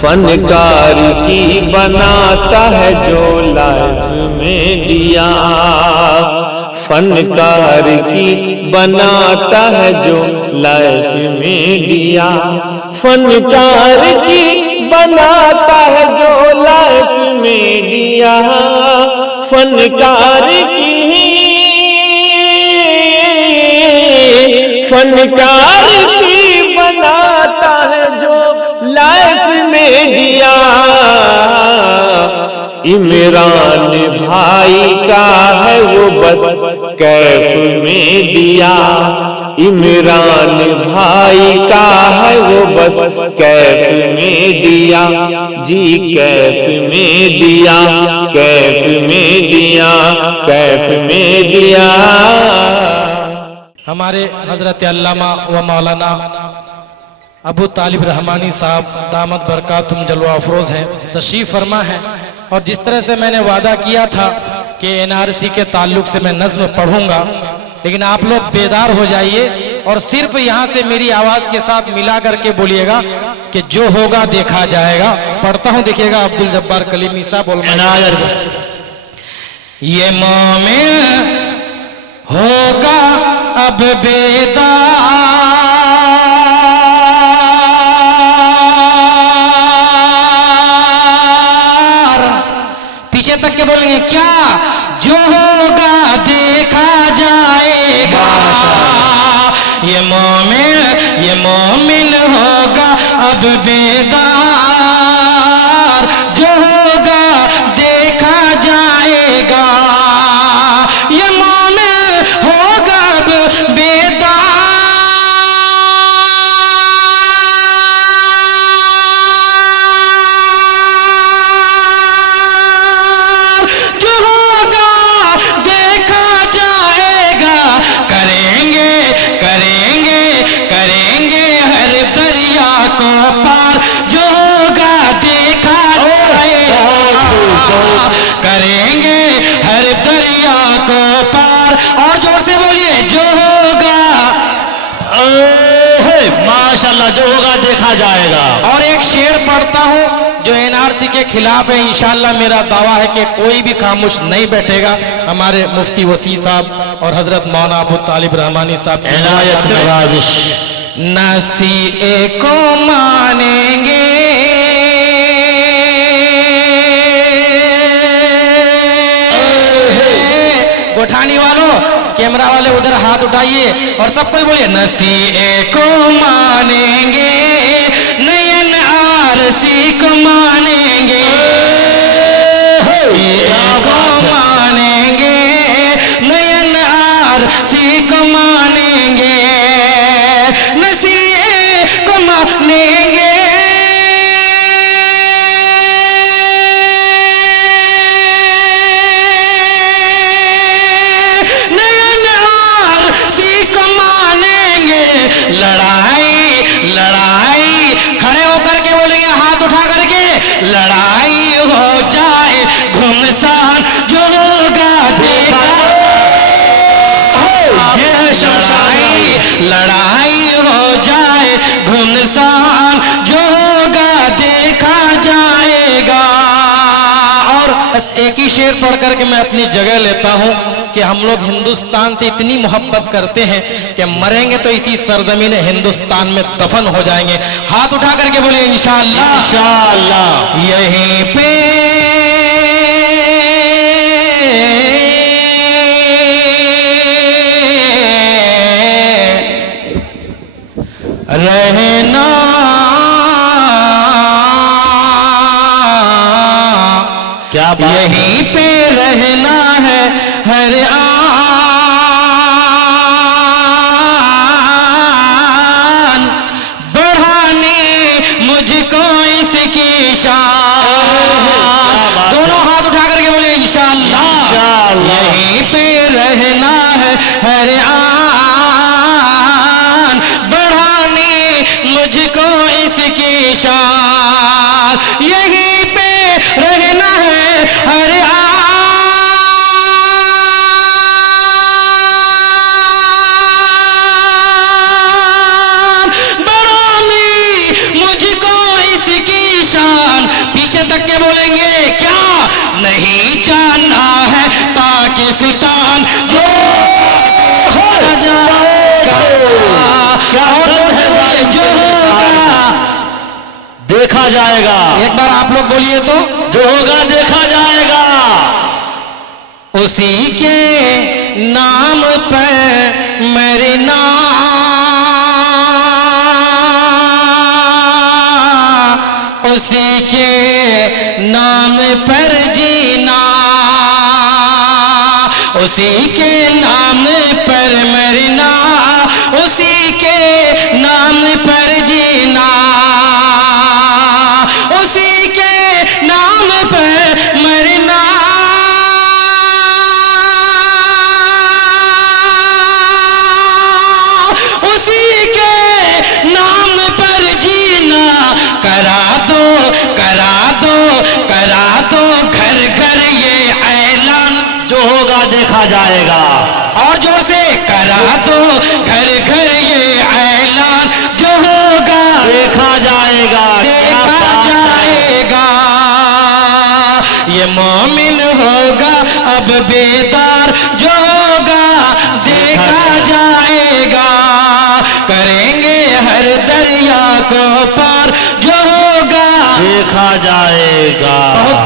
फनकार की बनाता है जो लाइफ में दिया, फनकार की बनाता है जो लाइफ में दिया, फनकार की बनाता है जो लाइफ में दिया, फनकार की बनाता है जो लाइफ में दिया। इमरान भाई का है वो बस कैफ में दिया, इमरान भाई का है वो बस कैफ में दिया, जी कैफ में दिया, कैफ में दिया, कैफ में दिया। हमारे हजरत अल्लामा व मौलाना अबू तालिब रहमानी साहब दामत बरकातुम जलवा अफरोज हैं, तशरीफ फरमा है। और जिस तरह से मैंने वादा किया था कि एनआरसी के ताल्लुक से मैं नज्म पढ़ूंगा, लेकिन आप लोग बेदार हो जाइए और सिर्फ यहाँ से मेरी आवाज़ के साथ मिला करके बोलिएगा कि जो होगा देखा जाएगा। पढ़ता हूँ, देखिएगा। अब्दुल जब्बार कलीमी साहब, ये मोमिन होगा अब बेदार, पीछे तक के बोलेंगे क्या, जो होगा देखा जाएगा। ये मोमिन होगा अब बेदार, जो होगा देखा जाएगा। ये मोमिन होगा अब बेदार, जो होगा देखा जाएगा। करेंगे करेंगे करेंगे हर दरिया को पार, जो होगा देखा जाएगा। करेंगे हर दरिया को पार, और जोर से बोलिए, जो होगा माशाल्लाह, जो होगा देखा जाएगा। और एक शेर पढ़ता हूँ जो एनआरसी के खिलाफ है। इंशाअल्लाह मेरा दावा है कि कोई भी खामोश नहीं बैठेगा। हमारे मुफ्ती वसी साहब और हजरत मौलाना अबू तालिब रहमानी साहब इनायत नवाजिश। नसीए को मानेंगे गोठानी वालों, कैमरा वाले उधर हाथ उठाइए और सब कोई बोलिए, नसीए को मानेंगे, नयन आरसी को मानेंगे, को मानेंगे, नयन आरसी को मानेंगे, नसीए को मानेंगे। लड़ाई लड़ाई, खड़े होकर के बोलेंगे, हाथ उठा करके, लड़ाई हो जाए घुमसान, जो होगा देखा। लड़ाई हो जाए घुमसान, जो होगा देखा जाएगा। और बस एक ही शेर पढ़ करके मैं अपनी जगह लेता हूँ कि हम लोग हिंदुस्तान से इतनी मोहब्बत करते हैं कि मरेंगे तो इसी सरजमीन हिंदुस्तान में दफन हो जाएंगे। हाथ उठा करके बोले इंशाअल्लाह, इंशाअल्लाह। यहीं पे रहना, क्या यहीं पे रहना है हर आन, बढ़ाने मुझको इसकी शान। दोनों हाथ उठा करके बोले इंशाअल्लाह, यहीं पे रहना है हर आन, बढ़ाने मुझको इसकी शान। यहीं पे रहना है हर आन, देखा जाएगा। एक बार आप लोग बोलिए तो, जो होगा देखा जाएगा। उसी के नाम पर मेरे उसी के नाम पर जीना, उसी के नाम पर मरना, उसी के नाम पर जीना, उसी के नाम पर मरना, उसी के नाम पर जीना। करा दो करा दो करा दो घर घर ये ऐलान, जो होगा देखा जाएगा। और जो से करा दो घर घर ये ऐलान, जो होगा देखा जाएगा। देखा जाएगा। ये मोमिन होगा अब बेदार, जो होगा देखा जाएगा। करेंगे हर दरिया को पार, जो होगा देखा जाएगा।